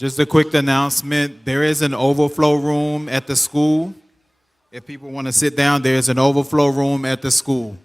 Just a quick announcement. There is an overflow room at the school. If people want to sit down, there's an overflow room at the school.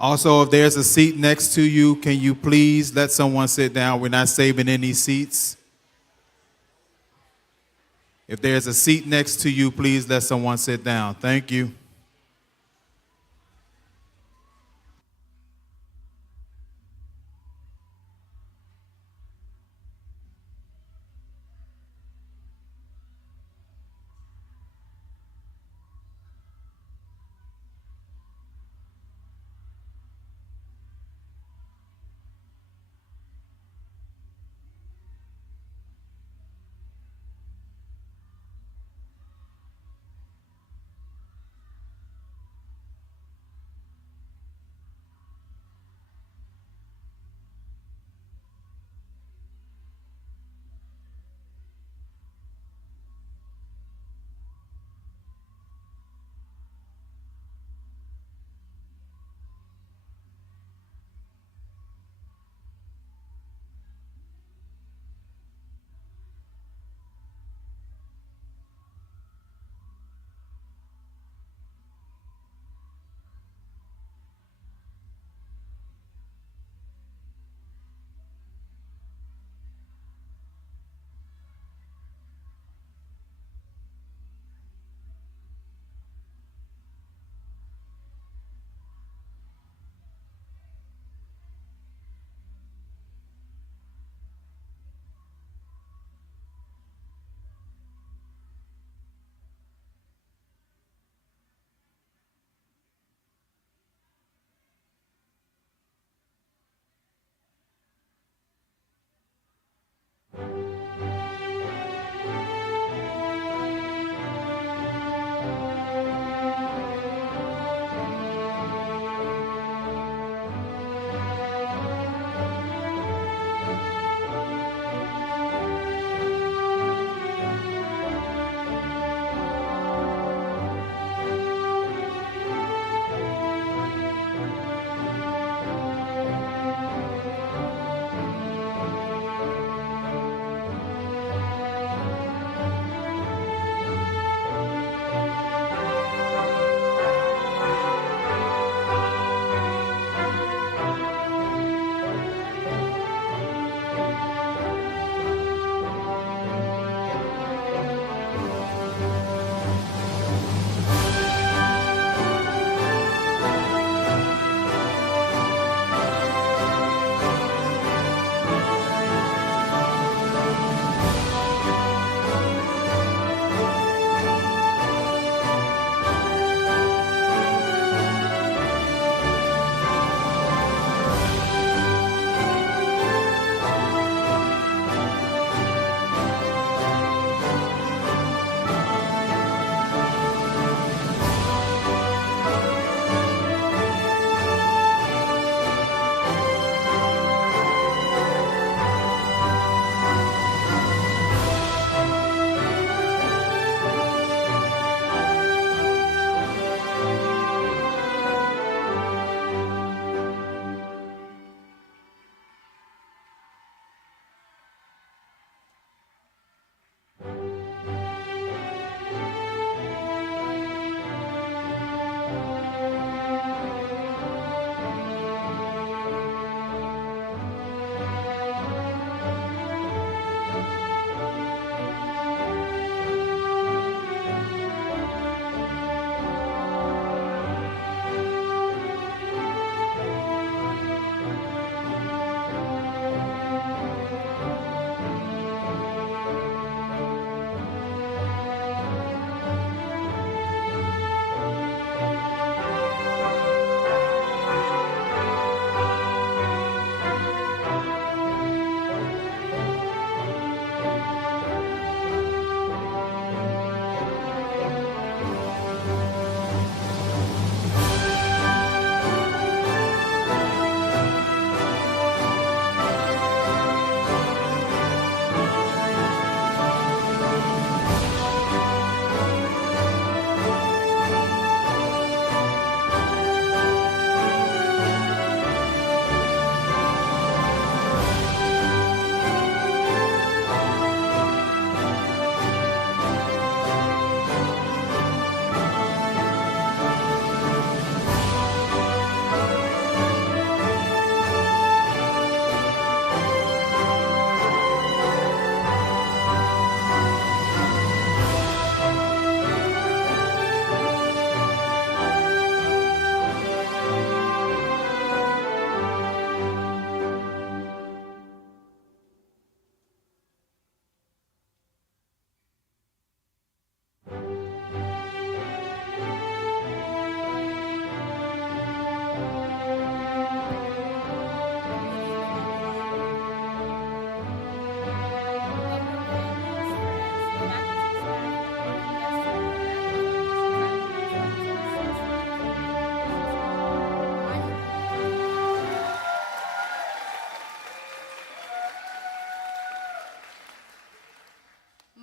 Also, if there's a seat next to you, can you please let someone sit down? We're not saving any seats. If there's a seat next to you, please let someone sit down. Thank you.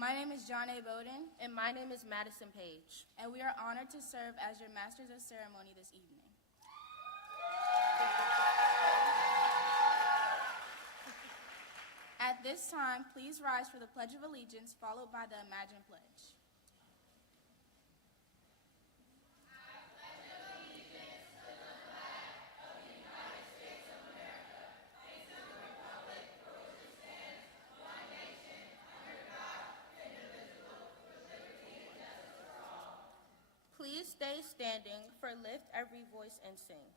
My name is John A. Bowden, And my name is Madison Page. and we are honored to serve as your Masters of Ceremony this evening. At this time, please rise for the Pledge of Allegiance, followed by the Imagine Pledge. Please stay standing for Lift Every Voice and Sing.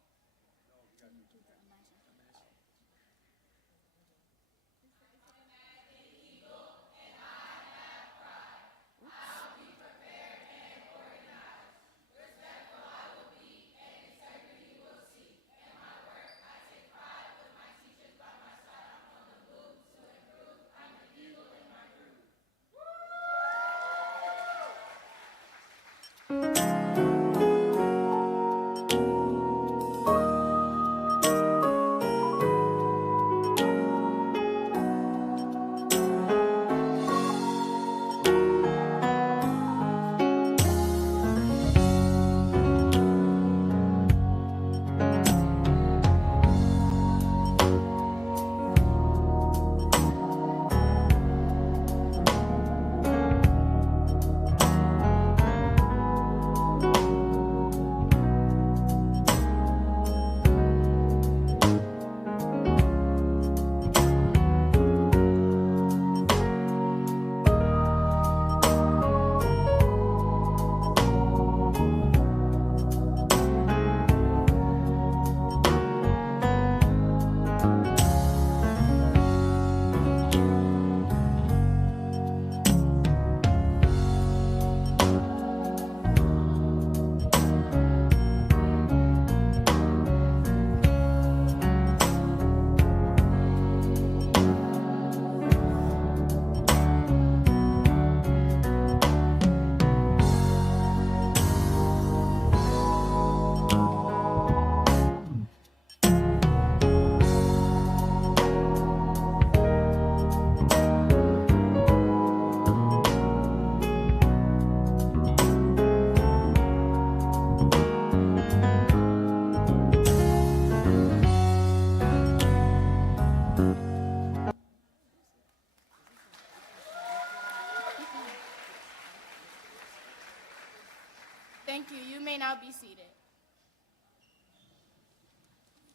Thank you. You may now be seated.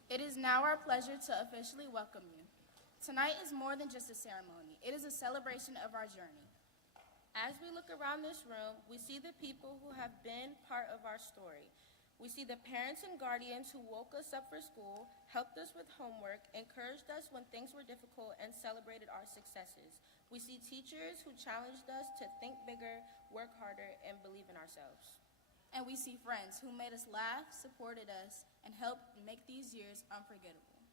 It is now our pleasure to officially welcome you. Tonight is more than just a ceremony. It is a celebration of our journey. As we look around this room, we see the people who have been part of our story. We see the parents and guardians who woke us up for school, helped us with homework, encouraged us when things were difficult, and celebrated our successes. We see teachers who challenged us to think bigger, work harder, and believe in ourselves. And we see friends who made us laugh, supported us, and helped make these years unforgettable.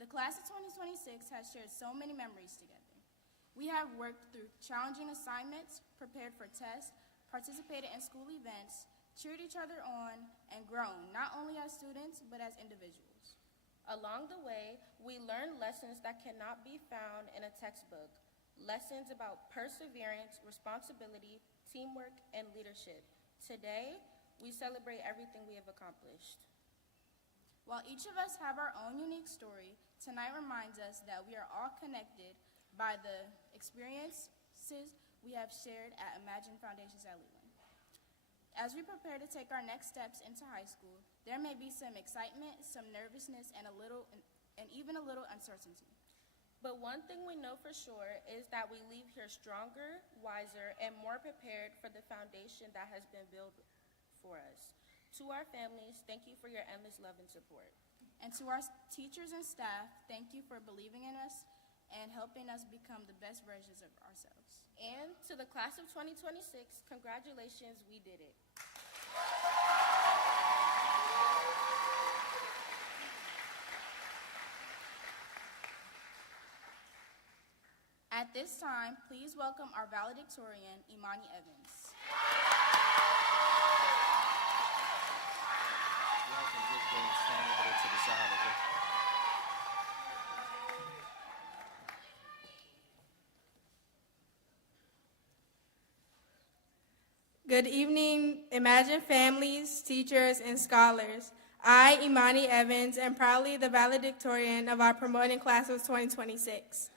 The class of 2026 has shared so many memories together. We have worked through challenging assignments, prepared for tests, participated in school events, cheered each other on, and grown, not only as students, but as individuals. Along the way, we learned lessons that cannot be found in a textbook, lessons about perseverance, responsibility, teamwork, and leadership. Today, we celebrate everything we have accomplished. While each of us have our own unique story, tonight reminds us that we are all connected by the experiences we have shared at Imagine Foundations at Leeland. As we prepare to take our next steps into high school, there may be some excitement, some nervousness, and even a little uncertainty. But one thing we know for sure is that we leave here stronger, wiser, and more prepared for the foundation that has been built for us. To our families, thank you for your endless love and support. And to our teachers and staff, thank you for believing in us and helping us become the best versions of ourselves. And to the class of 2026, congratulations, we did it. At this time, please welcome our valedictorian, Imani Evans. Y'all can just go and stand over there to the side, okay? Good evening, Imagine families, teachers, and scholars. I, Imani Evans, am proudly the valedictorian of our promoting class of 2026.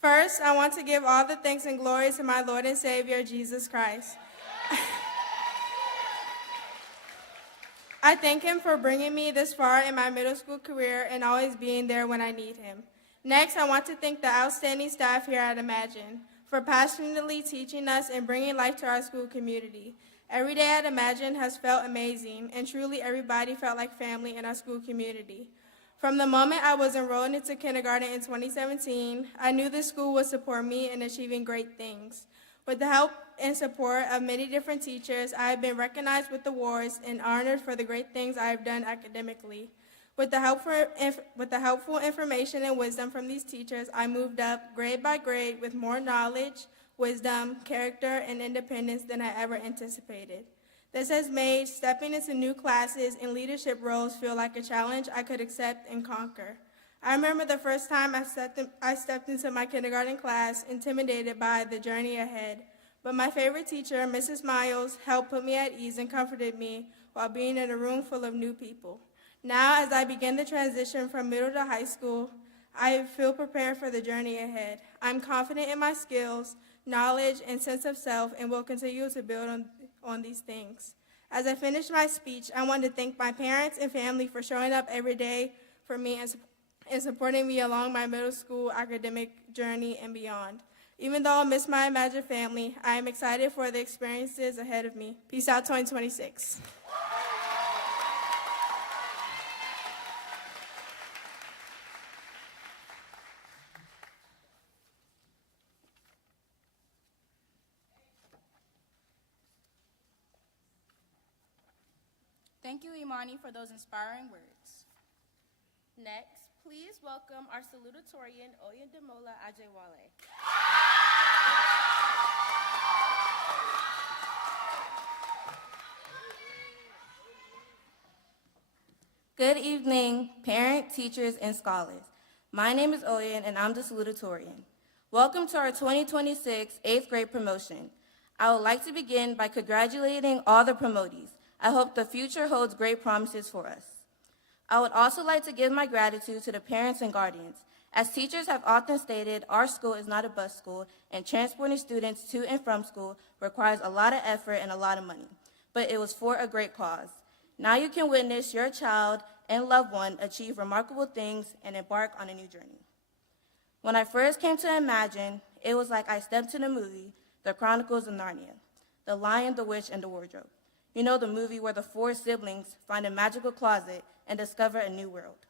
First, I want to give all the thanks and glory to my Lord and Savior, Jesus Christ. I thank him for bringing me this far in my middle school career and always being there when I need him. Next, I want to thank the outstanding staff here at Imagine for passionately teaching us and bringing life to our school community. Every day at Imagine has felt amazing, and truly everybody felt like family in our school community. From the moment I was enrolled into kindergarten in 2017, I knew this school would support me in achieving great things. With the help and support of many different teachers, I have been recognized with awards and honored for the great things I have done academically. With the helpful information and wisdom from these teachers, I moved up grade by grade with more knowledge, wisdom, character, and independence than I ever anticipated. This has made stepping into new classes and leadership roles feel like a challenge I could accept and conquer. I remember the first time I stepped into my kindergarten class, intimidated by the journey ahead. But my favorite teacher, Mrs. Miles, helped put me at ease and comforted me while being in a room full of new people. Now, as I begin the transition from middle to high school, I feel prepared for the journey ahead. I'm confident in my skills, knowledge, and sense of self, and will continue to build on these things. As I finish my speech, I want to thank my parents and family for showing up every day for me and supporting me along my middle school academic journey and beyond. Even though I miss my Imagine family, I am excited for the experiences ahead of me. Peace out 2026. Thank you, Imani, for those inspiring words. Next, please welcome our salutatorian, Oyendemola Ajewale. Good evening, parents, teachers, and scholars. My name is Oyen, and I'm the salutatorian. Welcome to our 2026 8th grade promotion. I would like to begin by congratulating all the promotees. I hope the future holds great promises for us. I would also like to give my gratitude to the parents and guardians. As teachers have often stated, our school is not a bus school, and transporting students to and from school requires a lot of effort and a lot of money. But it was for a great cause. Now you can witness your child and loved one achieve remarkable things and embark on a new journey. When I first came to Imagine, it was like I stepped in the movie, The Chronicles of Narnia, The Lion, the Witch, and the Wardrobe. You know, the movie where the 4 siblings find a magical closet and discover a new world.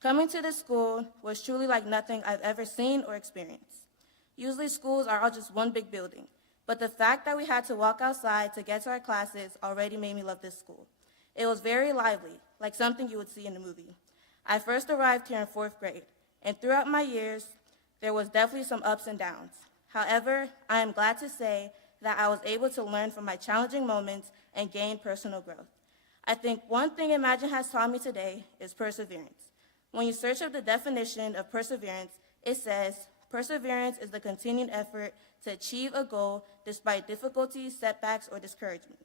Coming to this school was truly like nothing I've ever seen or experienced. Usually schools are all just one big building, but the fact that we had to walk outside to get to our classes already made me love this school. It was very lively, like something you would see in a movie. I first arrived here in 4th grade, and throughout my years, there was definitely some ups and downs. However, I am glad to say that I was able to learn from my challenging moments and gain personal growth. I think one thing Imagine has taught me today is perseverance. When you search up the definition of perseverance, it says, perseverance is the continued effort to achieve a goal despite difficulties, setbacks, or discouragement.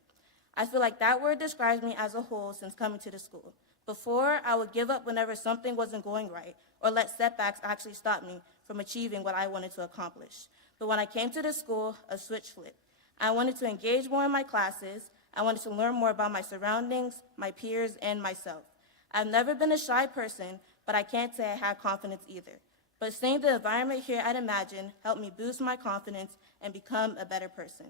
I feel like that word describes me as a whole since coming to the school. Before, I would give up whenever something wasn't going right, or let setbacks actually stop me from achieving what I wanted to accomplish. But when I came to the school, a switch flipped. I wanted to engage more in my classes. I wanted to learn more about my surroundings, my peers, and myself. I've never been a shy person, but I can't say I had confidence either. But seeing the environment here at Imagine helped me boost my confidence and become a better person.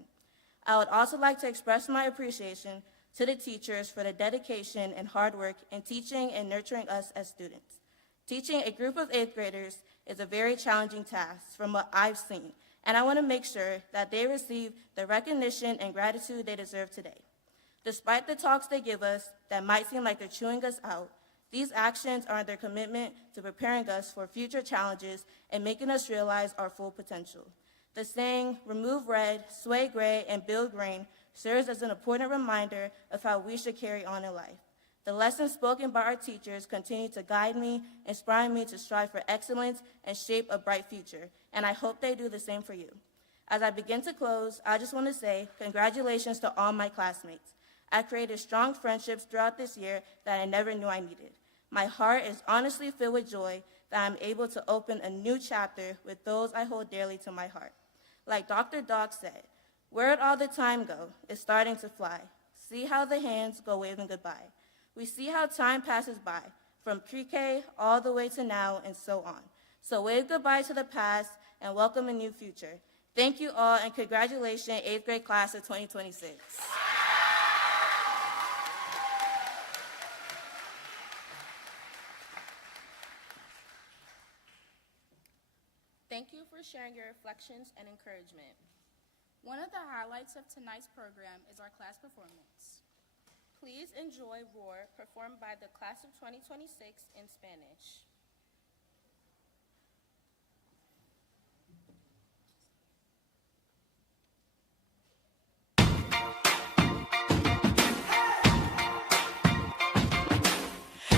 I would also like to express my appreciation to the teachers for the dedication and hard work in teaching and nurturing us as students. Teaching a group of 8th graders is a very challenging task from what I've seen, and I want to make sure that they receive the recognition and gratitude they deserve today. Despite the talks they give us that might seem like they're chewing us out, these actions are their commitment to preparing us for future challenges and making us realize our full potential. The saying, remove red, sway gray, and build green serves as an important reminder of how we should carry on in life. The lessons spoken by our teachers continue to guide me, inspiring me to strive for excellence and shape a bright future, and I hope they do the same for you. As I begin to close, I just want to say congratulations to all my classmates. I created strong friendships throughout this year that I never knew I needed. My heart is honestly filled with joy that I'm able to open a new chapter with those I hold dearly to my heart. Like Dr. Dog said, where'd all the time go? It's starting to fly. See how the hands go waving goodbye. We see how time passes by, from pre-K all the way to now and so on. So wave goodbye to the past and welcome a new future. Thank you all and congratulations, 8th grade class of 2026. Thank you for sharing your reflections and encouragement. One of the highlights of tonight's program is our class performance. Please enjoy Roar, performed by the class of 2026 in Spanish.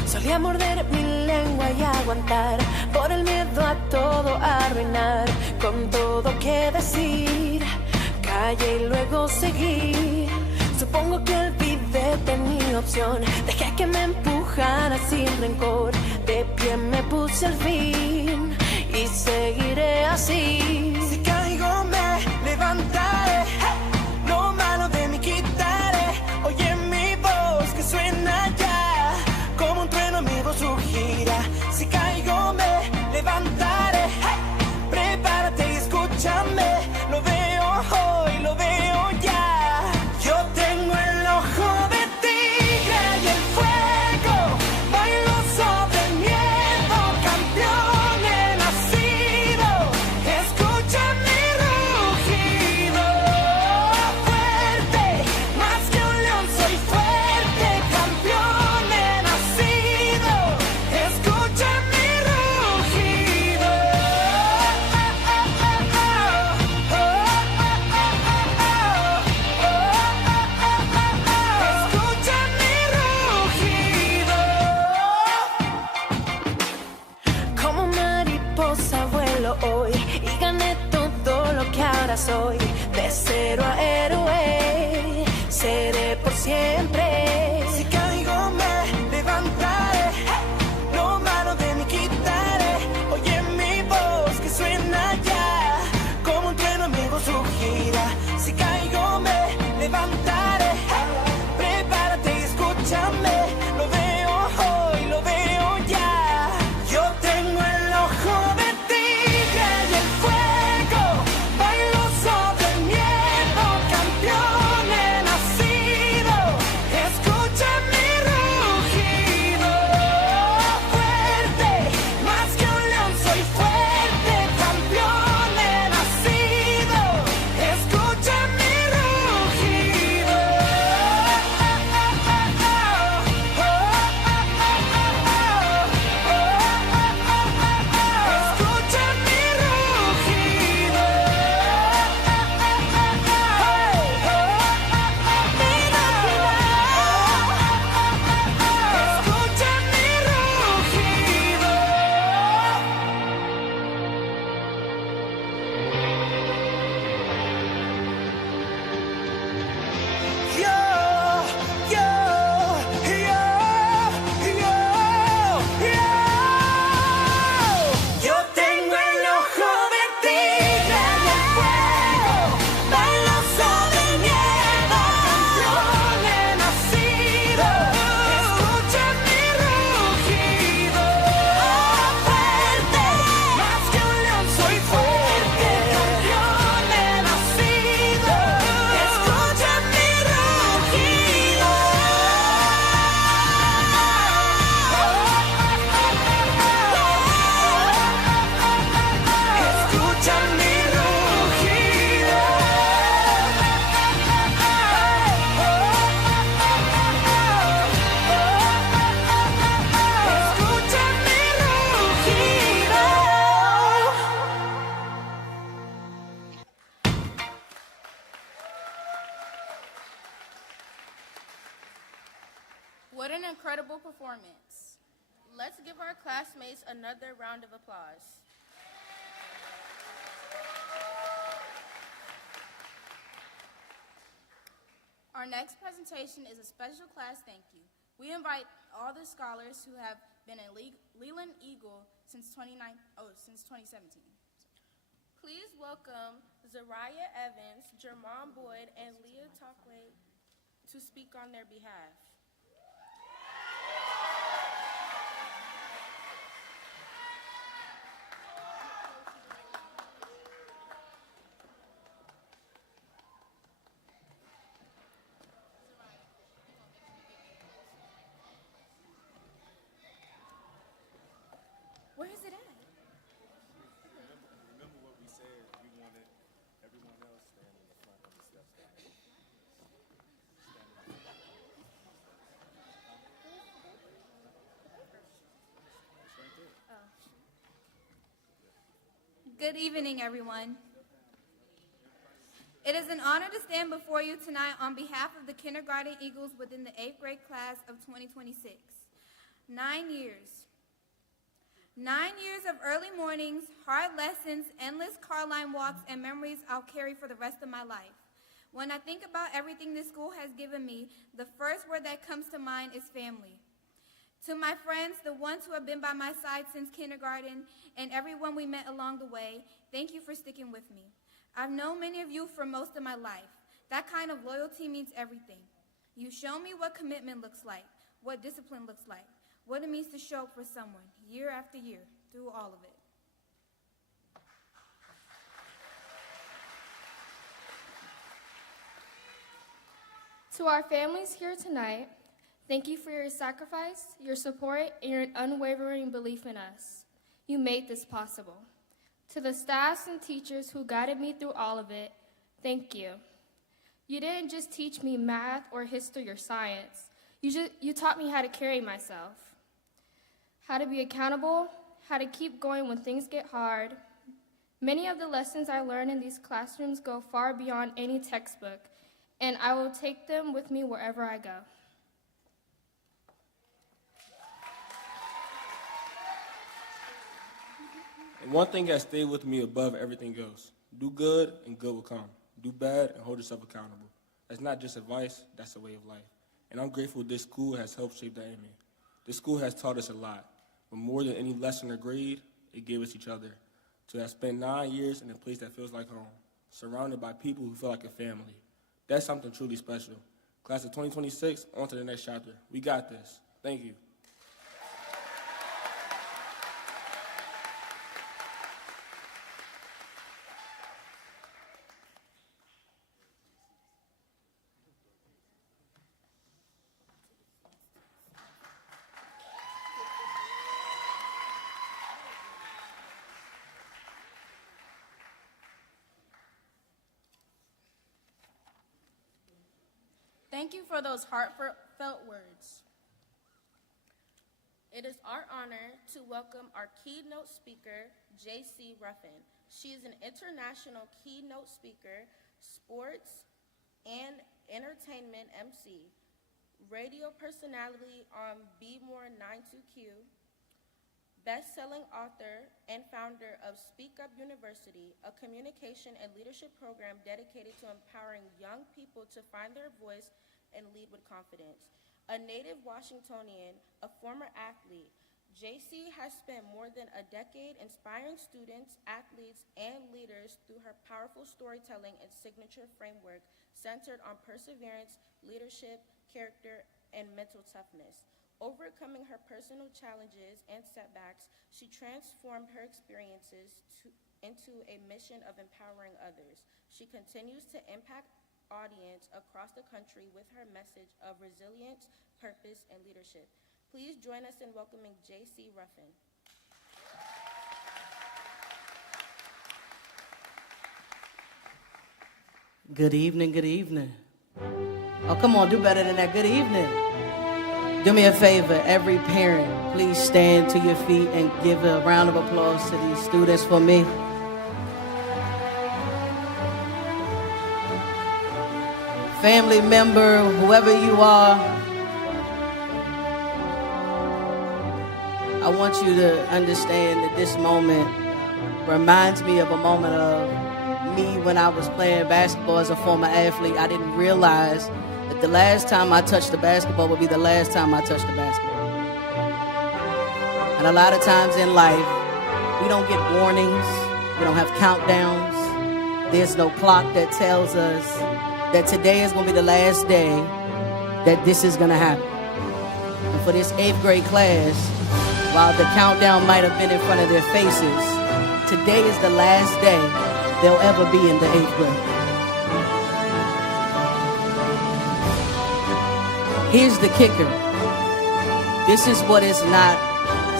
Solía morder mi lengua y aguantar, por el miedo a todo arruinar, con todo que decir, callé y luego seguí. Supongo que olvidé, tenía opción, dejé que me empujara sin rencor, de pie me puse al fin y seguiré así. Si caigo me levantaré, lo malo de mí quitaré, oye mi voz que suena ya, como un trueno mi voz rugirá. Si caigo me levantaré, prepárate y escúchame, lo veo hoy, lo veo ya. Yo tengo el ojo de tigre y el fuego, bailo sobre el miedo, campeón he nacido, escucha mi rugido. Fuerte, más que un león soy fuerte, campeón he nacido, escucha mi rugido. Escucha mi rugido. Como mariposa vuelo hoy y gané todo lo que ahora soy. De cero a héroe, seré por siempre. Si caigo me levantaré, lo malo de mí quitaré. Oye mi voz que suena ya, como un trueno mi voz rugirá. Si caigo me levantaré, prepárate y escúchame, lo veo hoy, lo veo ya. Yo tengo el ojo de tigre y el fuego, bailo sobre el miedo, campeón he nacido, let's give our classmates another round of applause. Our next presentation is a special class thank you. We invite all the scholars who have been a Leeland Eagle since 2017. Please welcome Zariah Evans, Jermon Boyd, and Leah Talkway to speak on their behalf. Where is it at? Remember what we said, we wanted everyone else standing in the front of the steps down here. Good evening, everyone. It is an honor to stand before you tonight on behalf of the Kindergarten Eagles within the 8th grade class of 2026. 9 years. 9 years of early mornings, hard lessons, endless car line walks, and memories I'll carry for the rest of my life. When I think about everything this school has given me, the first word that comes to mind is family. To my friends, the ones who have been by my side since kindergarten, and everyone we met along the way, thank you for sticking with me. I've known many of you for most of my life. That kind of loyalty means everything. You show me what commitment looks like, what discipline looks like, what it means to show up for someone, year after year, through all of it. To our families here tonight, thank you for your sacrifice, your support, and your unwavering belief in us. You made this possible. To the staffs and teachers who guided me through all of it, thank you. You didn't just teach me math or history or science. You taught me how to carry myself, how to be accountable, how to keep going when things get hard. Many of the lessons I learned in these classrooms go far beyond any textbook, and I will take them with me wherever I go. And one thing that stayed with me above everything else: do good and good will come. Do bad and hold yourself accountable. That's not just advice, that's a way of life. And I'm grateful this school has helped shape that in me. This school has taught us a lot, but more than any lesson or grade, it gave us each other. To have spent 9 years in a place that feels like home, surrounded by people who feel like a family. That's something truly special. Class of 2026, on to the next chapter. We got this. Thank you. Thank you for those heartfelt words. It is our honor to welcome our keynote speaker, J.C. Ruffin. She is an international keynote speaker, sports and entertainment MC, radio personality on Be More 92Q, best-selling author and founder of Speak Up University, a communication and leadership program dedicated to empowering young people to find their voice and lead with confidence. A native Washingtonian, a former athlete, JC has spent more than a decade inspiring students, athletes, and leaders through her powerful storytelling and signature framework centered on perseverance, leadership, character, and mental toughness. Overcoming her personal challenges and setbacks, she transformed her experiences into a mission of empowering others. She continues to impact audience across the country with her message of resilience, purpose, and leadership. Please join us in welcoming J.C. Ruffin. Good evening, good evening. Oh, come on, do better than that. Good evening. Do me a favor, every parent, please stand to your feet and give a round of applause to these students for me. Family member, whoever you are, I want you to understand that this moment reminds me of a moment of me when I was playing basketball as a former athlete. I didn't realize that the last time I touched the basketball would be the last time I touched the basketball. And a lot of times in life, we don't get warnings, we don't have countdowns. There's no clock that tells us that today is going to be the last day that this is going to happen. And for this 8th grade class, while the countdown might have been in front of their faces, today is the last day they'll ever be in the 8th grade. Here's the kicker. This is what is not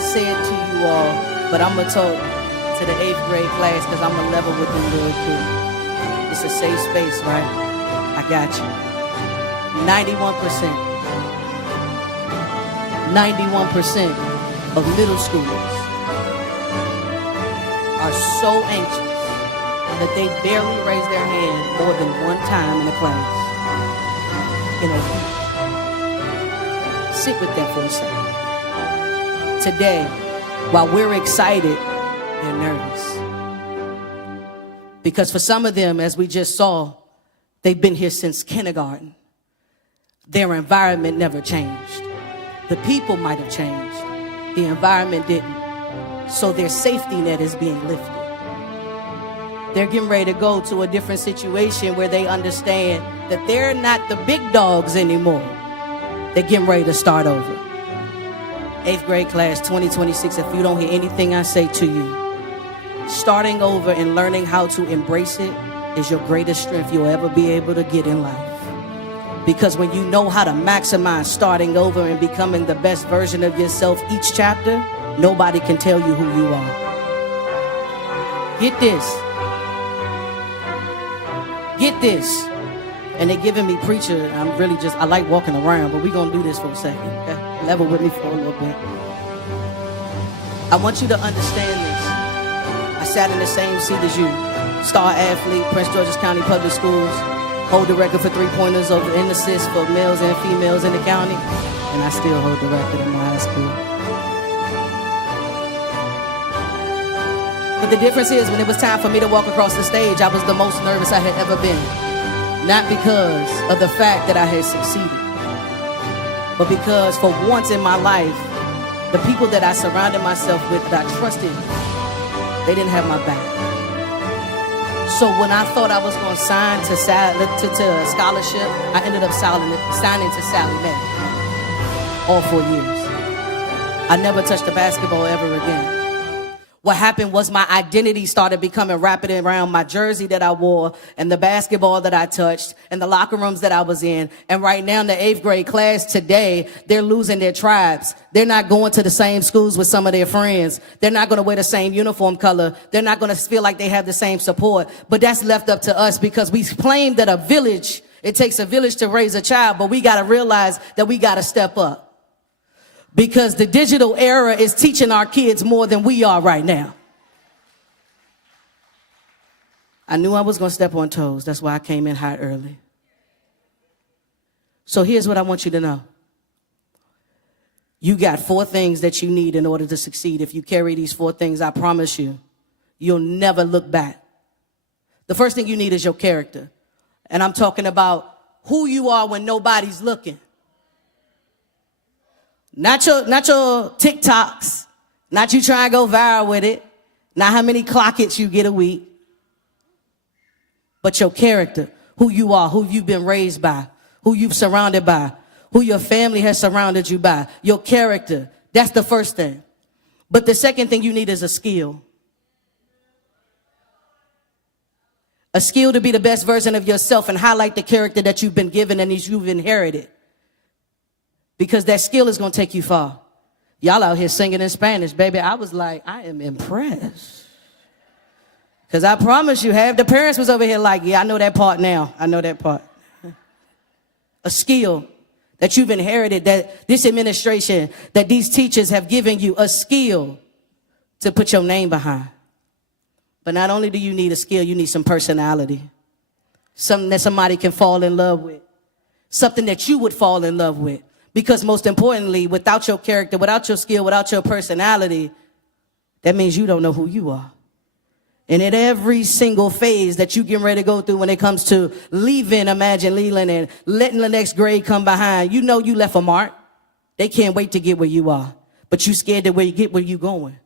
said to you all, but I'm going to talk to the 8th grade class because I'm going to level with them real quick. It's a safe space, right? I got you. 91% of middle schoolers are so anxious that they barely raise their hand more than one time in a class. In a week. Sit with that for a second. Today, while we're excited, they're nervous. Because for some of them, as we just saw, they've been here since kindergarten. Their environment never changed. The people might have changed. The environment didn't. So their safety net is being lifted. They're getting ready to go to a different situation where they understand that they're not the big dogs anymore. They're getting ready to start over. 8th grade class 2026, if you don't hear anything I say to you, starting over and learning how to embrace it is your greatest strength you'll ever be able to get in life. Because when you know how to maximize starting over and becoming the best version of yourself each chapter, nobody can tell you who you are. Get this. Get this. And they're giving me preacher. I like walking around, but we're going to do this for a second. Okay? Level with me for a little bit. I want you to understand this. I sat in the same seat as you. Star athlete, Prince George's County Public Schools. Hold the record for 3-pointers over and assists for males and females in the county. And I still hold the record in my high school. But the difference is when it was time for me to walk across the stage, I was the most nervous I had ever been. Not because of the fact that I had succeeded, but because for once in my life, the people that I surrounded myself with, that I trusted, they didn't have my back. So when I thought I was going to sign to a scholarship, I ended up signing to Sally Mae all 4 years. I never touched a basketball ever again. What happened was my identity started becoming wrapped around my jersey that I wore and the basketball that I touched and the locker rooms that I was in. And right now in the 8th grade class today, they're losing their tribes. They're not going to the same schools with some of their friends. They're not going to wear the same uniform color. They're not going to feel like they have the same support. But that's left up to us because we claim that it takes a village to raise a child, but we got to realize that we got to step up. Because the digital era is teaching our kids more than we are right now. I knew I was going to step on toes. That's why I came in hot early. So here's what I want you to know. You got 4 things that you need in order to succeed. If you carry these 4 things, I promise you, you'll never look back. The first thing you need is your character. And I'm talking about who you are when nobody's looking. Not your TikToks, not you trying to go viral with it, not how many clock hits you get a week, but your character, who you are, who you've been raised by, who you've surrounded by, who your family has surrounded you by, your character. That's the first thing. But the second thing you need is a skill. A skill to be the best version of yourself and highlight the character that you've been given and you've inherited. Because that skill is going to take you far. Y'all out here singing in Spanish, baby. I was like, I am impressed. Because I promise you, half the parents was over here like, yeah, I know that part now. I know that part. A skill that you've inherited, that this administration, that these teachers have given you, a skill to put your name behind. But not only do you need a skill, you need some personality. Something that somebody can fall in love with. Something that you would fall in love with. Because most importantly, without your character, without your skill, without your personality, that means you don't know who you are. And in every single phase that you get ready to go through when it comes to leaving Imagine Leeland and letting the next grade come behind, you know you left a mark. They can't wait to get where you are. But you scared to get where you going.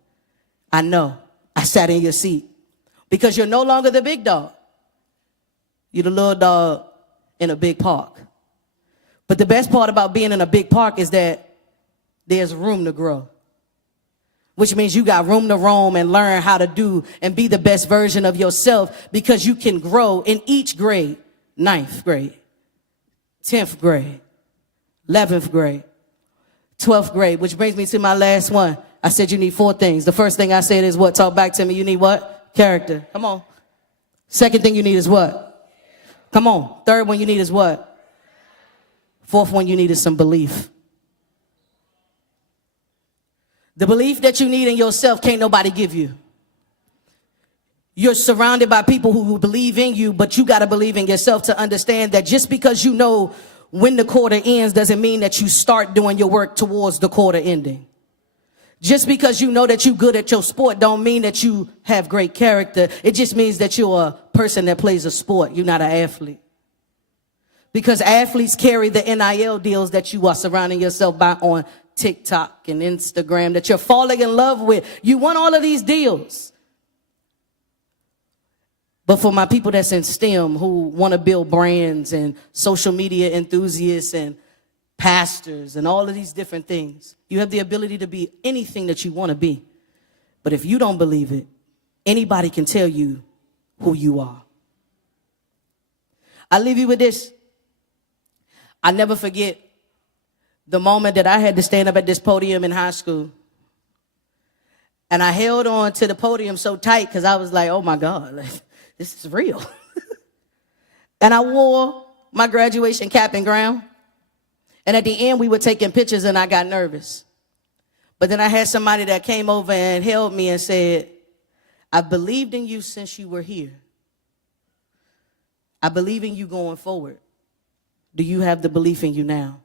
I know. I sat in your seat. Because you're no longer the big dog. You're the little dog in a big park. But the best part about being in a big park is that there's room to grow. Which means you got room to roam and learn how to do and be the best version of yourself because you can grow in each grade. 9th grade, 10th grade, 11th grade, 12th grade, which brings me to my last one. I said you need 4 things. The first thing I said is what? Talk back to me. You need what? Character. Come on. Second thing you need is what? Come on. Third one you need is what? Fourth one you need is some belief. The belief that you need in yourself can't nobody give you. You're surrounded by people who believe in you, but you got to believe in yourself to understand that just because you know when the quarter ends doesn't mean that you start doing your work towards the quarter ending. Just because you know that you're good at your sport don't mean that you have great character. It just means that you're a person that plays a sport. You're not an athlete. Because athletes carry the NIL deals that you are surrounding yourself by on TikTok and Instagram that you're falling in love with. You want all of these deals. But for my people that's in STEM who want to build brands and social media enthusiasts and pastors and all of these different things, you have the ability to be anything that you want to be. But if you don't believe it, anybody can tell you who you are. I leave you with this. I never forget the moment that I had to stand up at this podium in high school. And I held on to the podium so tight because I was like, oh my God, like, this is real. And I wore my graduation cap and gown. And at the end, we were taking pictures and I got nervous. But then I had somebody that came over and held me and said, I've believed in you since you were here. I believe in you going forward. Do you have the belief in you now?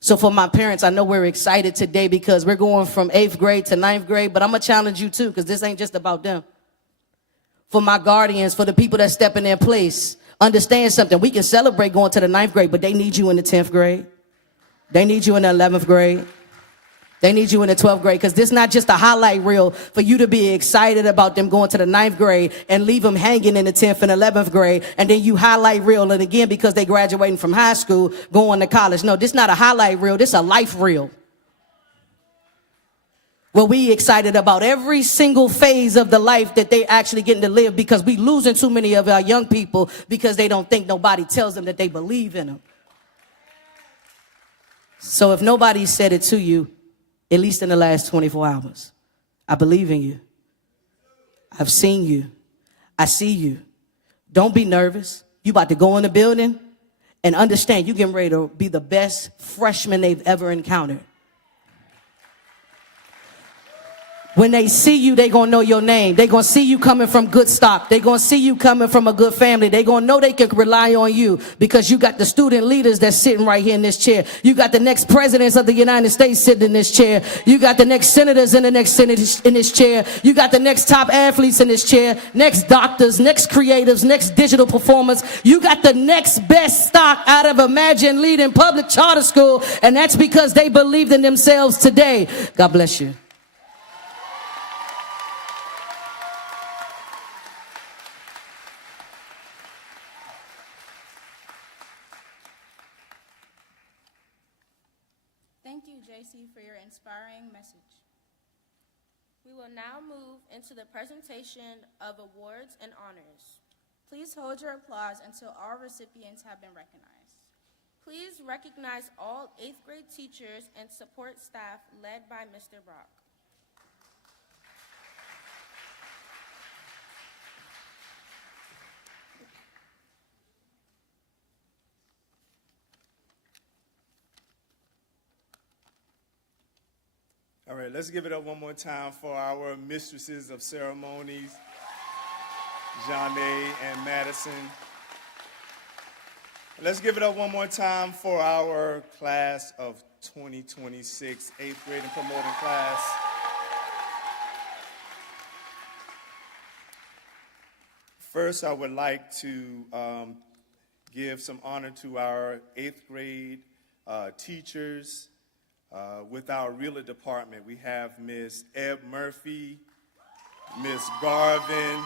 So for my parents, I know we're excited today because we're going from 8th grade to 9th grade, but I'm going to challenge you too because this ain't just about them. For my guardians, for the people that step in their place, understand something. We can celebrate going to the 9th grade, but they need you in the 10th grade. They need you in the 11th grade. They need you in the 12th grade because this is not just a highlight reel for you to be excited about them going to the 9th grade and leave them hanging in the 10th and 11th grade. And then you highlight reel it again because they graduating from high school, going to college. No, this is not a highlight reel. This is a life reel. Well, we excited about every single phase of the life that they actually getting to live because we losing too many of our young people because they don't think nobody tells them that they believe in them. So if nobody said it to you, at least in the last 24 hours, I believe in you. I've seen you. I see you. Don't be nervous. You about to go in the building and understand you getting ready to be the best freshman they've ever encountered. When they see you, they going to know your name. They going to see you coming from good stock. They going to see you coming from a good family. They going to know they can rely on you because you got the student leaders that's sitting right here in this chair. You got the next presidents of the United States sitting in this chair. You got the next senators in the next senate in this chair. You got the next top athletes in this chair, next doctors, next creatives, next digital performers. You got the next best stock out of Imagine Leeland Public Charter School, and that's because they believed in themselves today. God bless you. Thank you, JC, for your inspiring message. We will now move into the presentation of awards and honors. Please hold your applause until all recipients have been recognized. Please recognize all 8th grade teachers and support staff led by Mr. Brock. All right, let's give it up one more time for our mistresses of ceremonies, Janae and Madison. Let's give it up one more time for our class of 2026, 8th grade and promoting class. First, I would like to give some honor to our 8th grade teachers. With our Reeler department, we have Ms. Ebb Murphy, Ms. Garvin,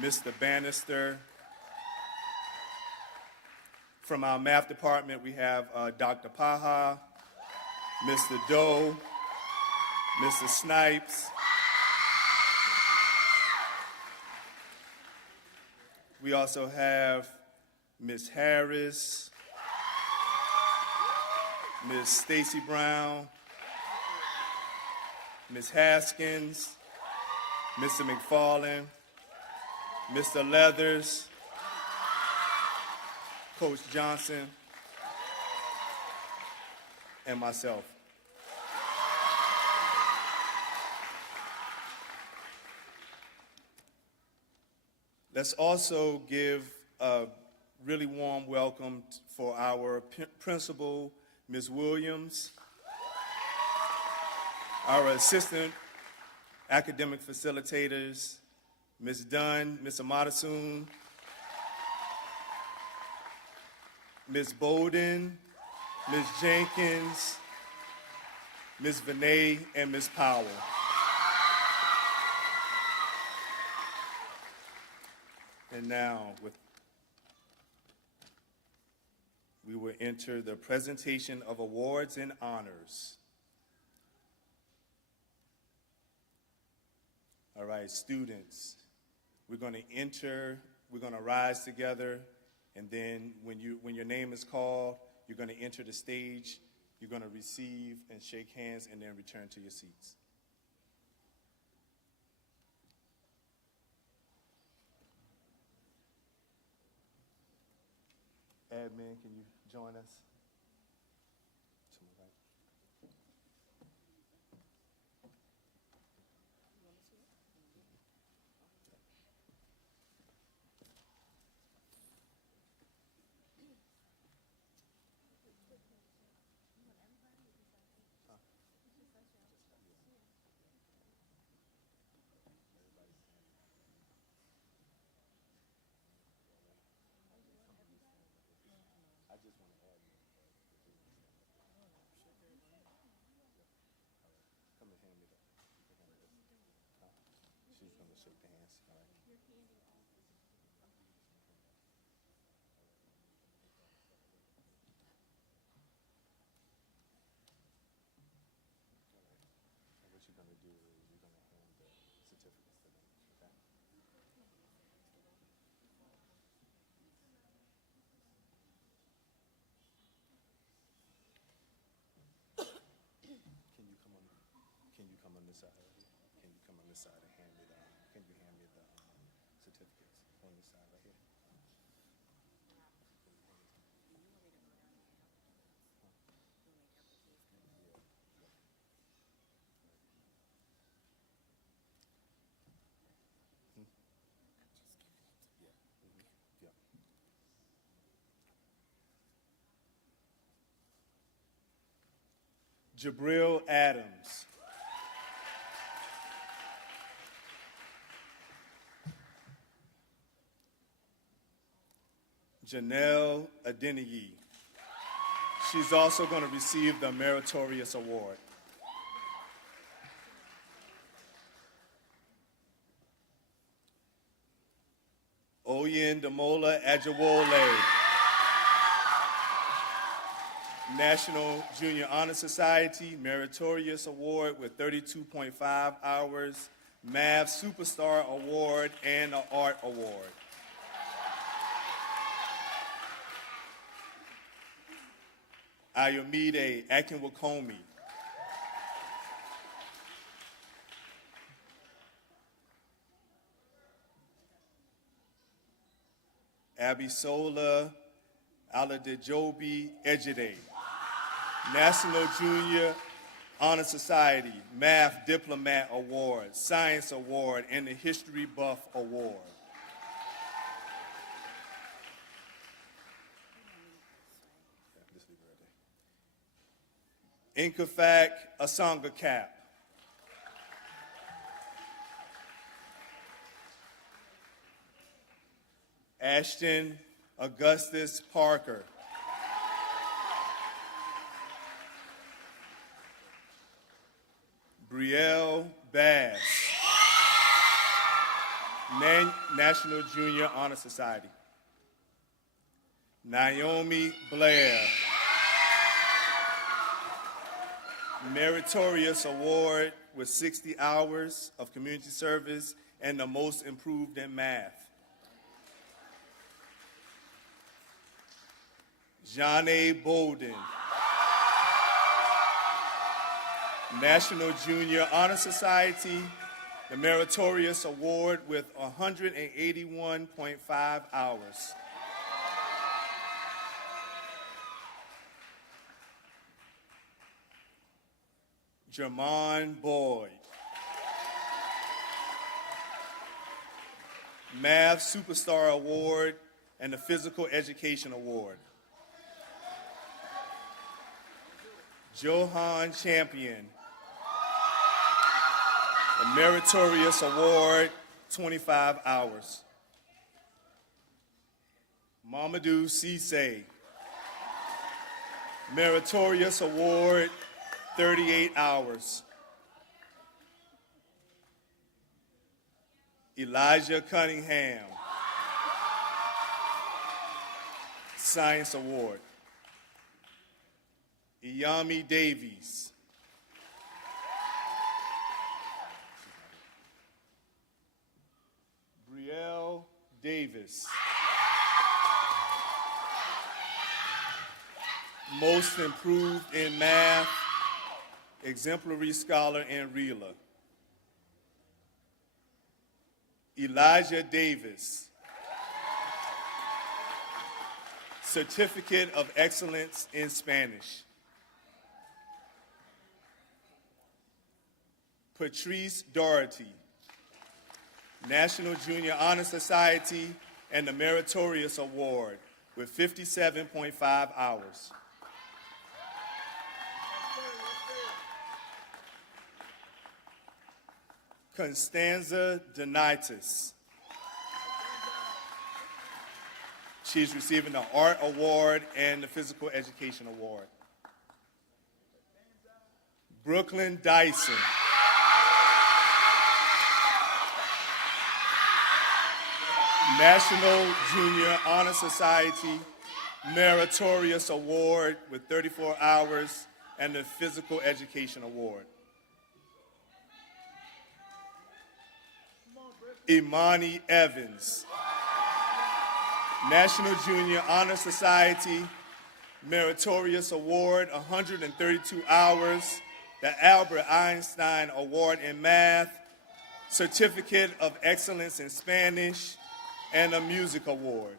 Mr. Bannister. From our math department, we have Dr. Paha, Mr. Doe, Mr. Snipes. We also have Ms. Harris, Ms. Stacy Brown, Ms. Haskins, Mr. McFarland, Mr. Leathers, Coach Johnson, and myself. Let's also give a really warm welcome for our principal, Ms. Williams, our assistant academic facilitators, Ms. Dunn, Ms. Amadasoon, Ms. Bowden, Ms. Jenkins, Ms. Vinay, and Ms. Powell. And now, we will enter the presentation of awards and honors. All right, students, we're going to rise together, and then when your name is called, you're going to enter the stage, you're going to receive and shake hands, and then return to your seats. Admin, can you join us? To my right. She's going to shake the hands. All right. And what you're going to do is you're going to hand the certificates to them. Okay? Can you come on this side right here? Can you come on this side and hand me the certificates on this side right here? Yeah. Jabril Adams. Janelle Adeniyi. She's also going to receive the Meritorious Award. Oyen Damola Ajawole. National Junior Honor Society Meritorious Award with 32.5 hours, Math Superstar Award, and an Art Award. Ayomide Akinwakomi. Abisola Aladejobi Ejide. National Junior Honor Society Math Diplomat Award, Science Award, and the History Buff Award. Inkafak Asanga Cap. Ashton Augustus Parker. Brielle Bass. National Junior Honor Society. Naomi Blair. Meritorious Award with 60 hours of community service and the most improved in math. Janae Bolden. National Junior Honor Society, the Meritorious Award with 181.5 hours. Jermon Boyd. Math Superstar Award and the Physical Education Award. Johan Champion. A Meritorious Award, 25 hours. Mamadou Cisse. Meritorious Award, 38 hours. Elijah Cunningham. Science Award. Iyami Davies. Brielle Davis. Most improved in math, exemplary scholar in RELA. Elijah Davis. Certificate of Excellence in Spanish. Patrice Doherty. National Junior Honor Society and the Meritorious Award with 57.5 hours. Constanza Donitis. She's receiving the Art Award and the Physical Education Award. Brooklyn Dyson. National Junior Honor Society Meritorious Award with 34 hours and the Physical Education Award. Imani Evans. National Junior Honor Society Meritorious Award, 132 hours. The Albert Einstein Award in Math, Certificate of Excellence in Spanish, and a Music Award.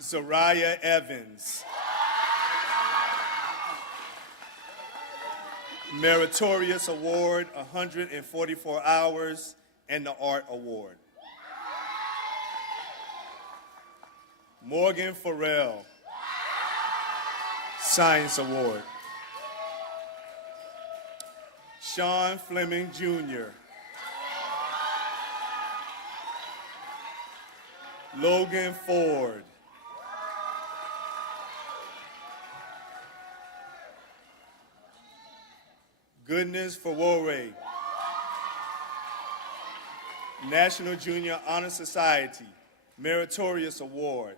Zariah Evans. Meritorious Award, 144 hours, and the Art Award. Morgan Farrell. Science Award. Sean Fleming Jr. Logan Ford. Goodness for Warray. National Junior Honor Society Meritorious Award,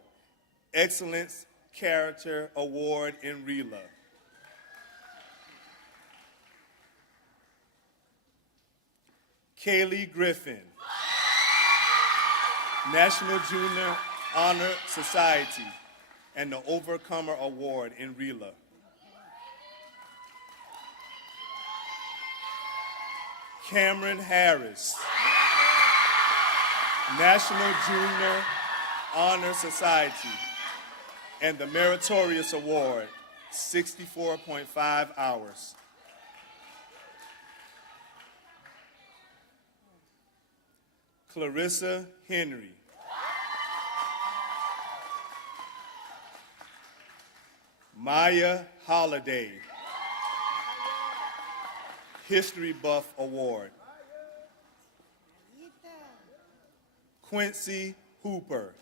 Excellence Character Award in RELA. Kaylee Griffin. National Junior Honor Society and the Overcomer Award in RELA. Cameron Harris. National Junior Honor Society and the Meritorious Award, 64.5 hours. Clarissa Henry. Maya Holiday, History Buff Award. Quincy Hooper.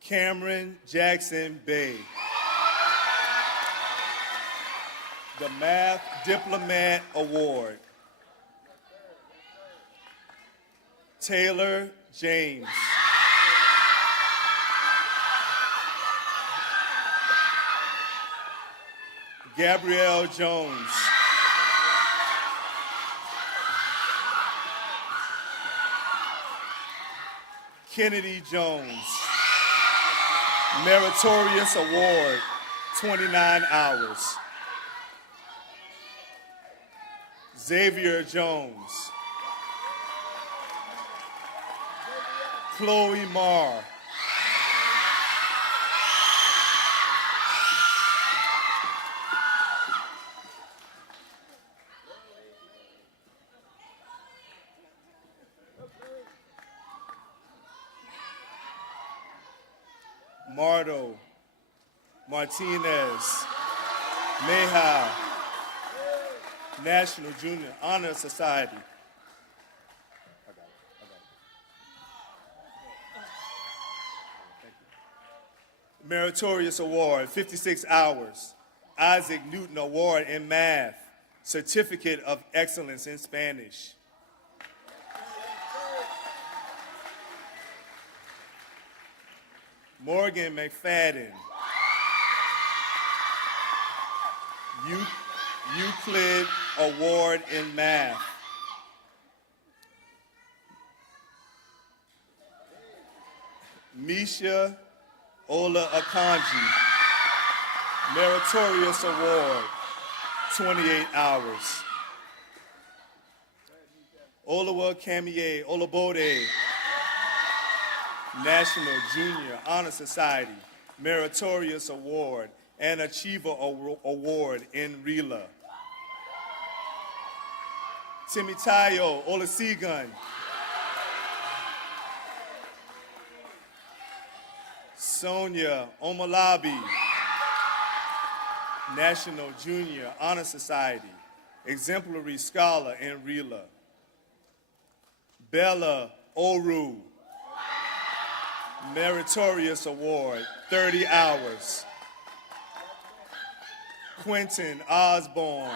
Cameron Jackson Bay, the Math Diplomat Award. Taylor James. Gabrielle Jones. Kennedy Jones. Meritorious Award, 29 hours. Xavier Jones. Chloe Marr. Mardo Martinez, Meha, National Junior Honor Society. Meritorious Award, 56 hours. Isaac Newton Award in Math, Certificate of Excellence in Spanish. Morgan McFadden, Euclid Award in Math. Misha Ola Akanji, Meritorious Award, 28 hours. Olawa Kamiye Olabode, National Junior Honor Society, Meritorious Award, and Achiever Award in Rila. Timitayo Olasigun, Sonia Omalabi, National Junior Honor Society, Exemplary Scholar in Rila. Bella Oru, Meritorious Award, 30 hours. Quentin Osborne,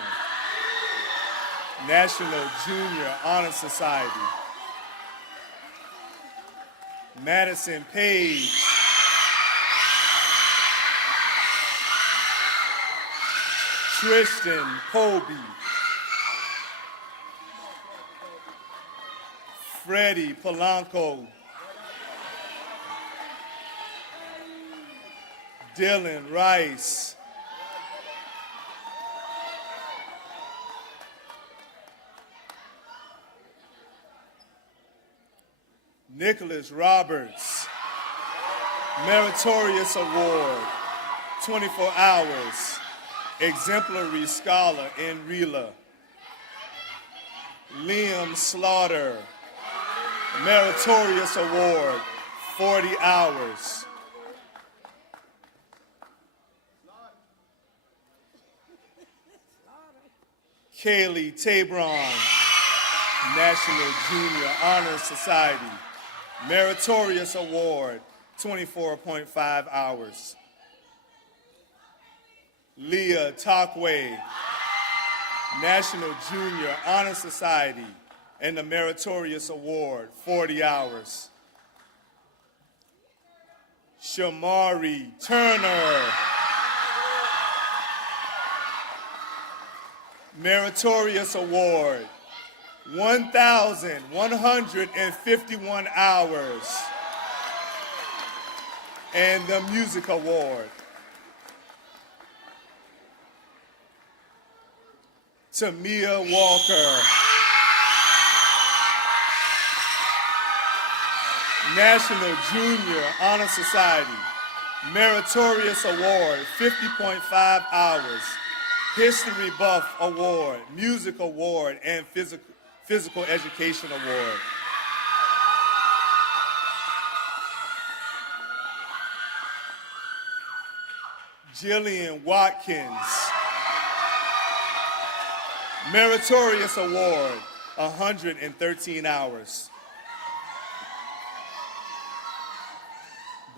National Junior Honor Society. Madison Page, Tristan Colby, Freddie Polanco, Dylan Rice, Nicholas Roberts, Meritorious Award, 24 hours, Exemplary Scholar in Rila. Liam Slaughter, Meritorious Award, 40 hours. Kaylee Tabron, National Junior Honor Society, Meritorious Award, 24.5 hours. Leah Takwe, National Junior Honor Society, and the Meritorious Award, 40 hours. Shamari Turner, Meritorious Award, 1,151 hours, and the Music Award. Tamia Walker, National Junior Honor Society, Meritorious Award, 50.5 hours, History Buff Award, Music Award, and Physical Education Award. Jillian Watkins. Meritorious Award, 113 hours.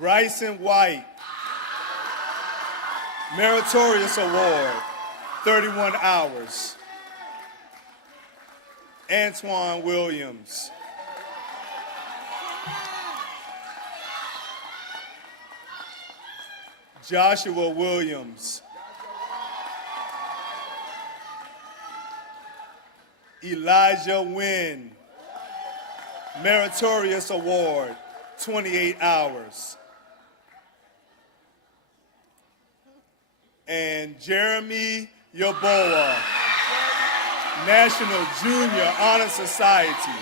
Bryson White. Meritorious Award, 31 hours. Antoine Williams. Joshua Williams. Elijah Wynn. Meritorious Award, 28 hours. And Jeremy Yaboa, National Junior Honor Society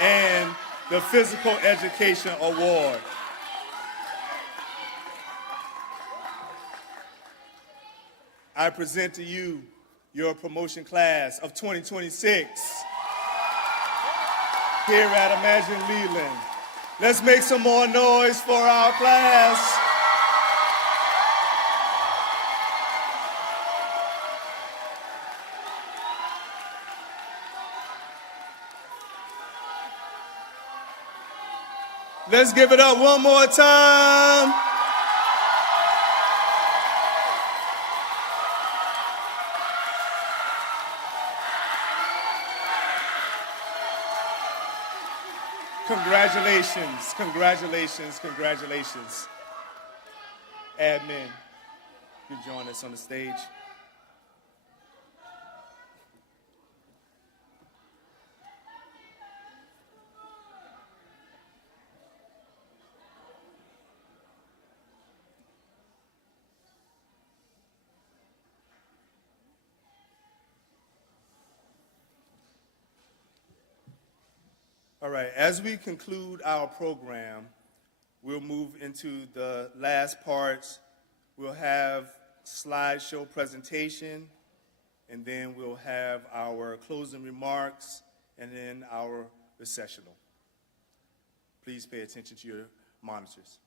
and the Physical Education Award. I present to you your promotion class of 2026 here at Imagine Leeland. Let's make some more noise for our class. Let's give it up one more time. Congratulations, congratulations, congratulations. Admin, you join us on the stage. All right, as we conclude our program, we'll move into the last parts. We'll have slideshow presentation, and then we'll have our closing remarks, and then our recessional. Please pay attention to your monitors.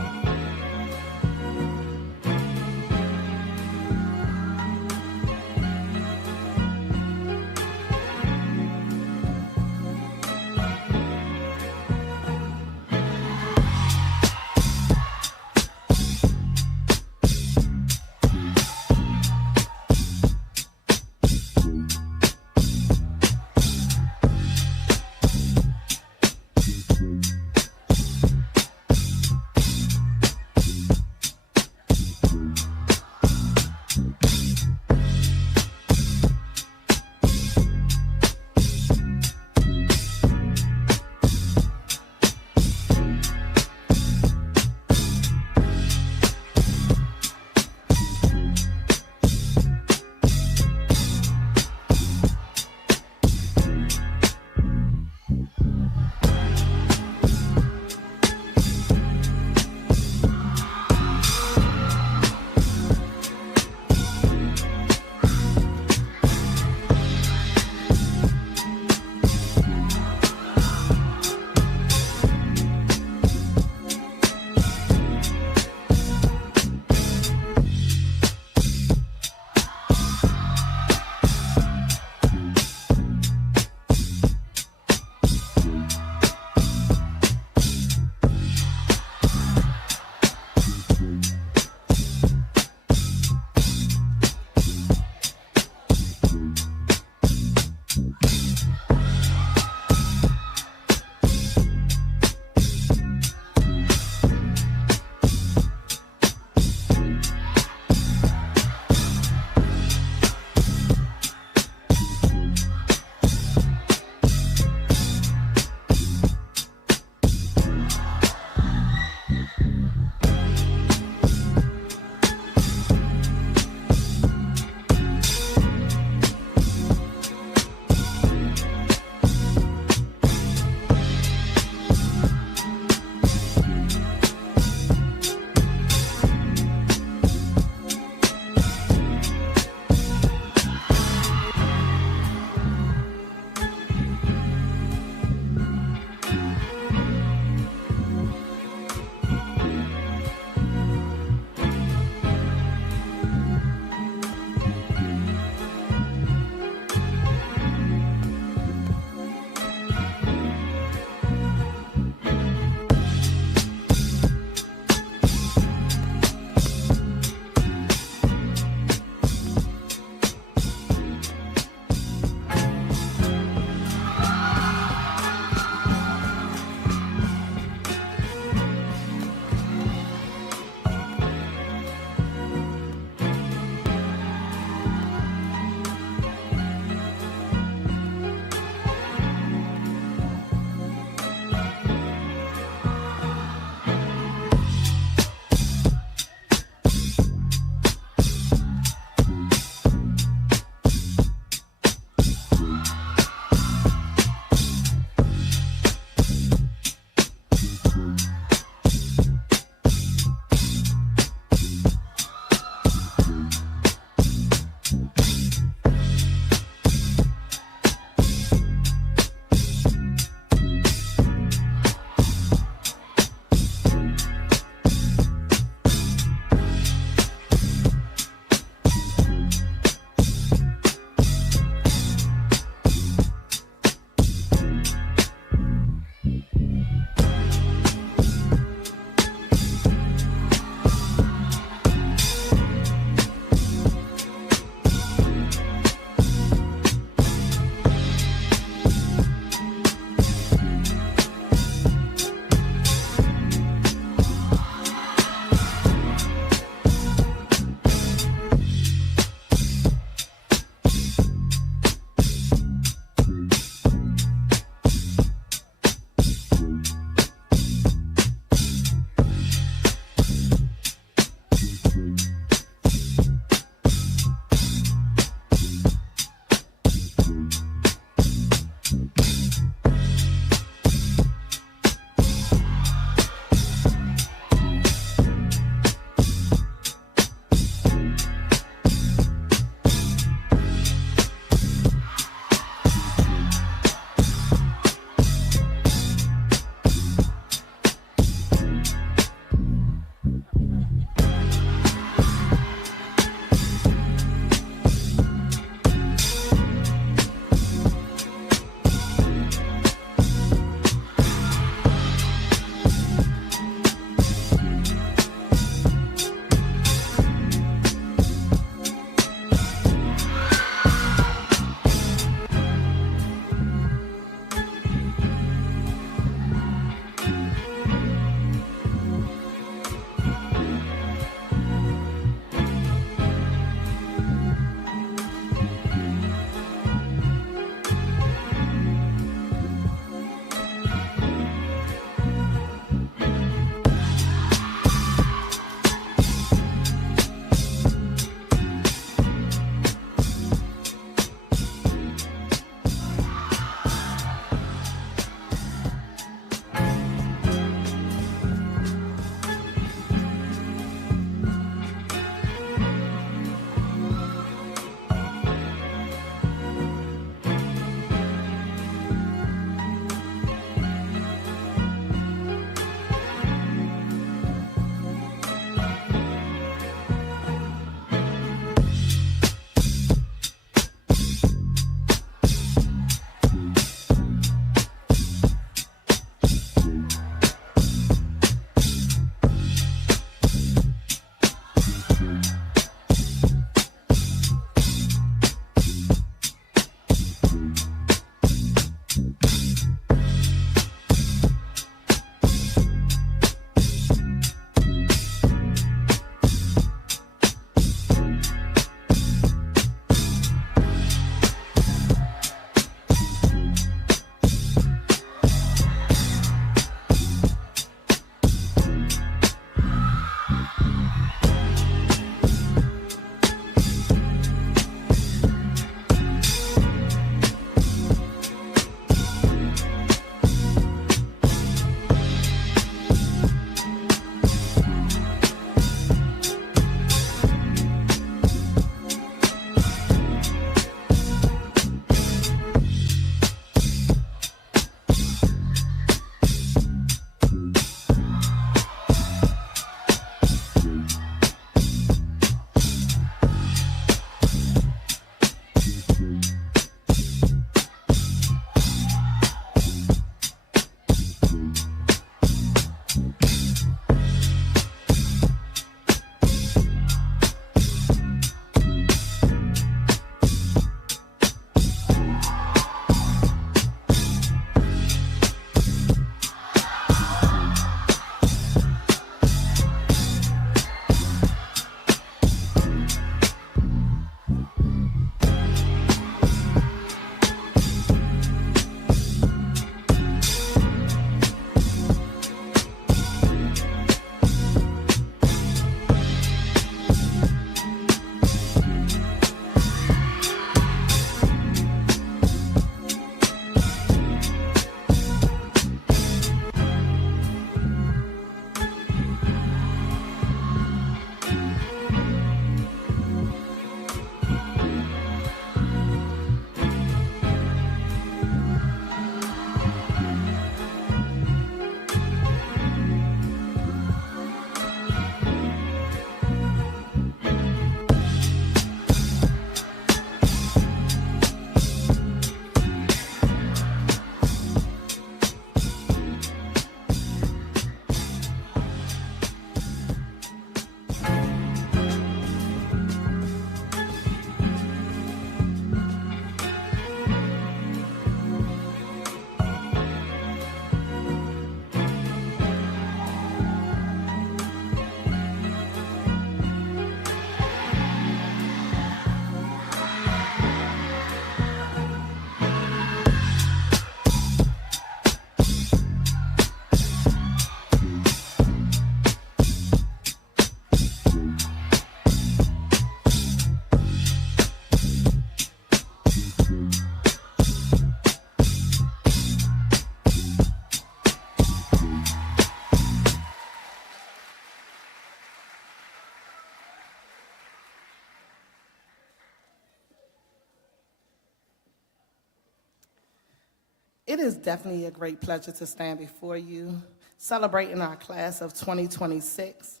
It is definitely a great pleasure to stand before you, celebrating our class of 2026.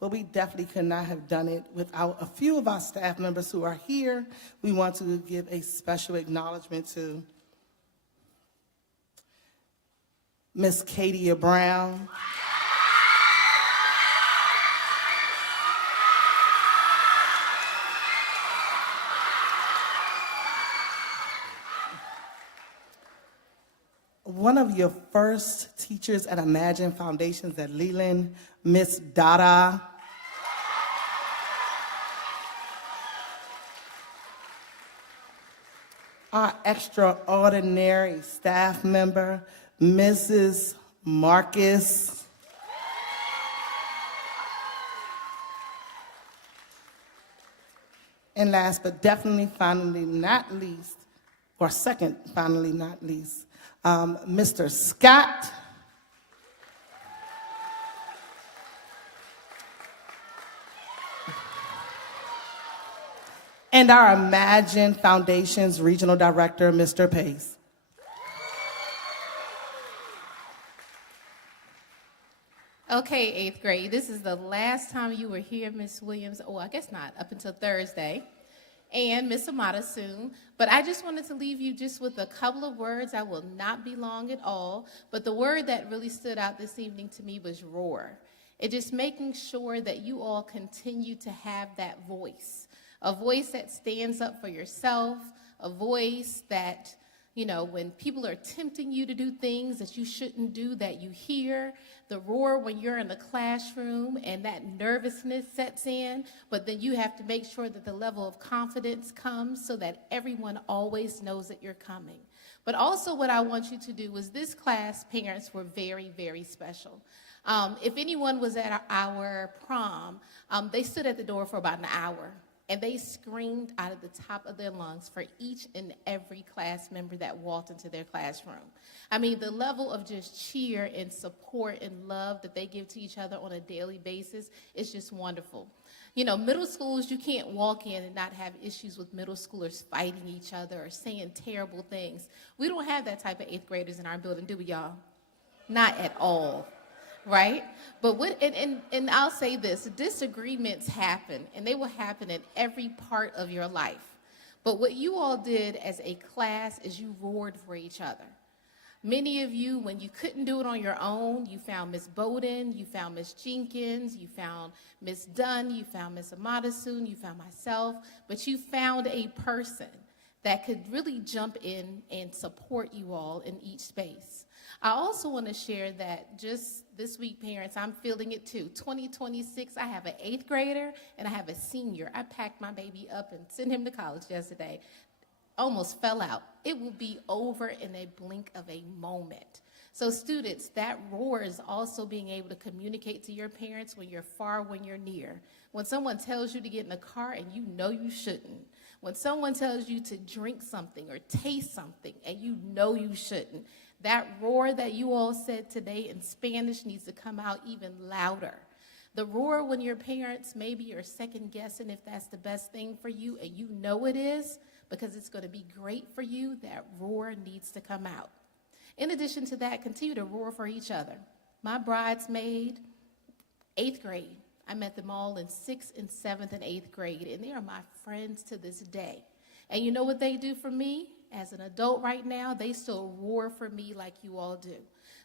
But we definitely could not have done it without a few of our staff members who are here. We want to give a special acknowledgement to Miss Katia Brown, one of your first teachers at Imagine Foundations at Leeland, Miss Dada. Our extraordinary staff member, Mrs. Marcus. And last but definitely finally not least, or second finally not least, Mr. Scott. And our Imagine Foundation's Regional Director, Mr. Pace. Okay, eighth grade, this is the last time you were here, Miss Williams. Oh, I guess not, up until Thursday. And Miss Amata soon. But I just wanted to leave you just with a couple of words. I will not be long at all. But the word that really stood out this evening to me was roar. It just making sure that you all continue to have that voice. A voice that stands up for yourself. A voice that, you know, when people are tempting you to do things that you shouldn't do, that you hear. The roar when you're in the classroom and that nervousness sets in, but then you have to make sure that the level of confidence comes so that everyone always knows that you're coming. But also what I want you to do is this class, parents were very, very special. If anyone was at our prom, they stood at the door for about an hour. And they screamed out of the top of their lungs for each and every class member that walked into their classroom. I mean, the level of just cheer and support and love that they give to each other on a daily basis is just wonderful. You know, middle schools, you can't walk in and not have issues with middle schoolers fighting each other or saying terrible things. We don't have that type of eighth graders in our building, do we, y'all? Not at all. Right? But and I'll say this, disagreements happen, and they will happen in every part of your life. But what you all did as a class is you roared for each other. Many of you, when you couldn't do it on your own, you found Miss Bowden, you found Miss Jenkins, you found Miss Dunn, you found Miss Amadasoon, you found myself, but you found a person that could really jump in and support you all in each space. I also want to share that just this week, parents, I'm feeling it too. 2026, I have an eighth grader and I have a senior. I packed my baby up and sent him to college yesterday. Almost fell out. It will be over in a blink of a moment. So students, that roar is also being able to communicate to your parents when you're far, when you're near. When someone tells you to get in the car and you know you shouldn't. When someone tells you to drink something or taste something and you know you shouldn't. That roar that you all said today in Spanish needs to come out even louder. The roar when your parents maybe are second guessing if that's the best thing for you and you know it is because it's going to be great for you, that roar needs to come out. In addition to that, continue to roar for each other. My bridesmaid, 8th grade, I met them all in 6th and 7th and 8th grade, and they are my friends to this day. And you know what they do for me? As an adult right now, they still roar for me like you all do.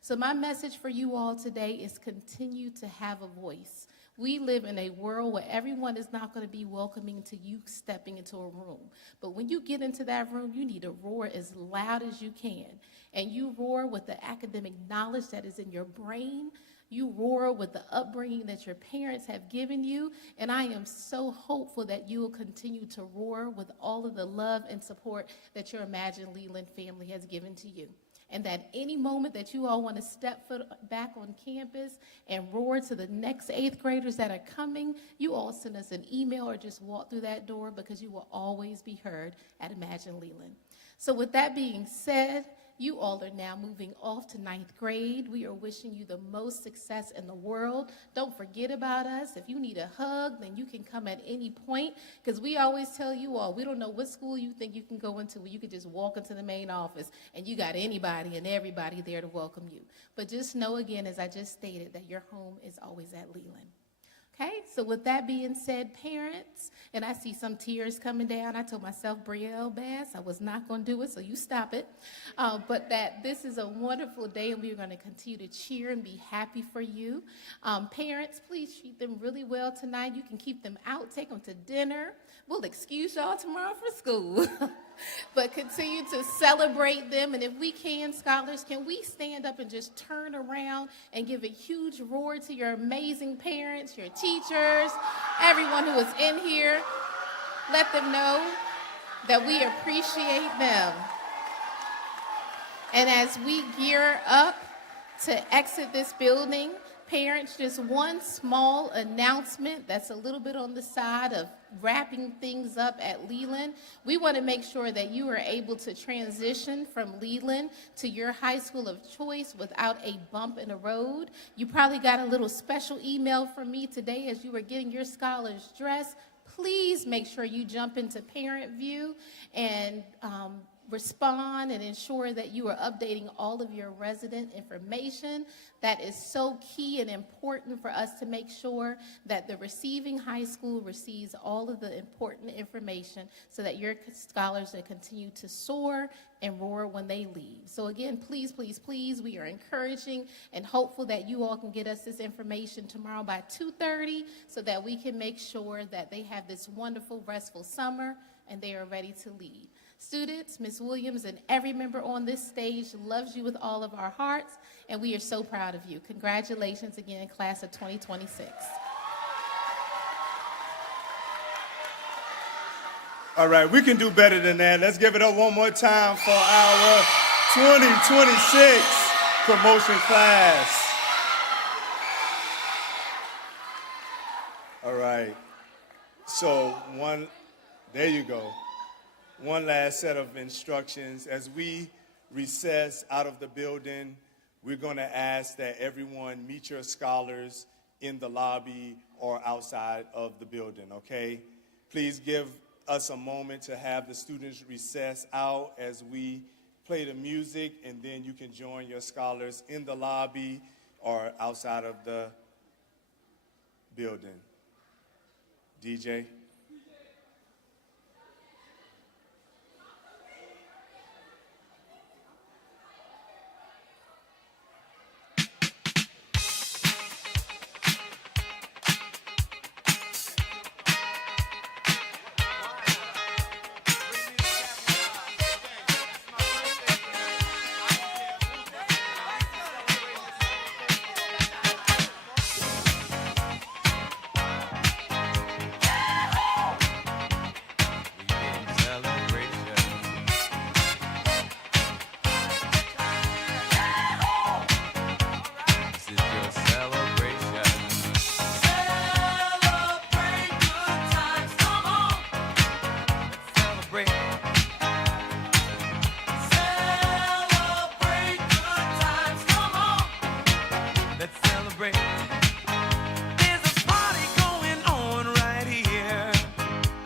So my message for you all today is continue to have a voice. We live in a world where everyone is not going to be welcoming to you stepping into a room. But when you get into that room, you need to roar as loud as you can. And you roar with the academic knowledge that is in your brain. You roar with the upbringing that your parents have given you. And I am so hopeful that you will continue to roar with all of the love and support that your Imagine Leeland family has given to you. And that any moment that you all want to step foot back on campus and roar to the next 8th graders that are coming, you all send us an email or just walk through that door because you will always be heard at Imagine Leeland. So with that being said, you all are now moving off to 9th grade. We are wishing you the most success in the world. Don't forget about us. If you need a hug, then you can come at any point, because we always tell you all, we don't know what school you think you can go into, where you could just walk into the main office and you got anybody and everybody there to welcome you. But just know again, as I just stated, that your home is always at Leeland. Okay, so with that being said, parents, and I see some tears coming down. I told myself, Brielle Bass, I was not going to do it, so you stop it. But that this is a wonderful day, and we're going to continue to cheer and be happy for you. Parents, please treat them really well tonight. You can keep them out, take them to dinner. We'll excuse y'all tomorrow for school. But continue to celebrate them. And if we can, scholars, can we stand up and just turn around and give a huge roar to your amazing parents, your teachers, everyone who is in here. Let them know that we appreciate them. And as we gear up to exit this building, parents, just one small announcement that's a little bit on the side of wrapping things up at Leeland. We want to make sure that you are able to transition from Leeland to your high school of choice without a bump in the road. You probably got a little special email from me today as you were getting your scholars dressed. Please make sure you jump into Parent View and respond and ensure that you are updating all of your resident information. That is so key and important for us to make sure that the receiving high school receives all of the important information so that your scholars will continue to soar and roar when they leave. So again, please, please, please, we are encouraging and hopeful that you all can get us this information tomorrow by 2:30 so that we can make sure that they have this wonderful, restful summer and they are ready to leave. Students, Ms. Williams, and every member on this stage loves you with all of our hearts, and we are so proud of you. Congratulations again, class of 2026. All right, we can do better than that. Let's give it up one more time for our 2026 promotion class. All right, so there you go. One last set of instructions. As we recess out of the building, we're going to ask that everyone meet your scholars in the lobby or outside of the building, okay? Please give us a moment to have the students recess out as we play the music, and then you can join your scholars in the lobby or outside of the building. DJ?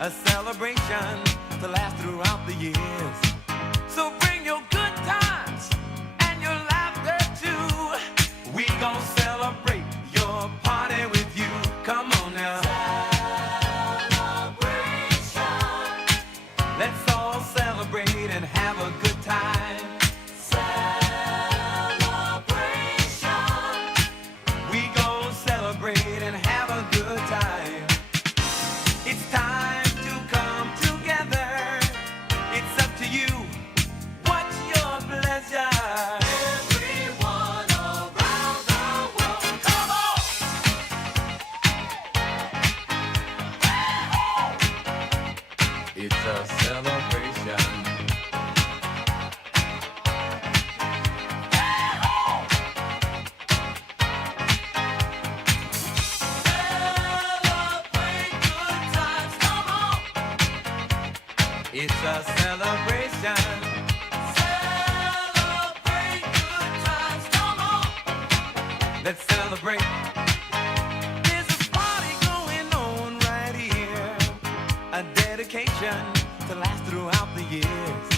A celebration to last throughout the years. So bring your good times and your laughter too. We gon' celebrate your party with you. Come on now. Celebration. Let's all celebrate and have a good time. Celebration. We gon' celebrate and have a good time. It's time. It's a celebration. Celebrate good times, come on. It's a celebration. Celebrate. Let's celebrate. There's a party going on right here. A dedication to last throughout the years.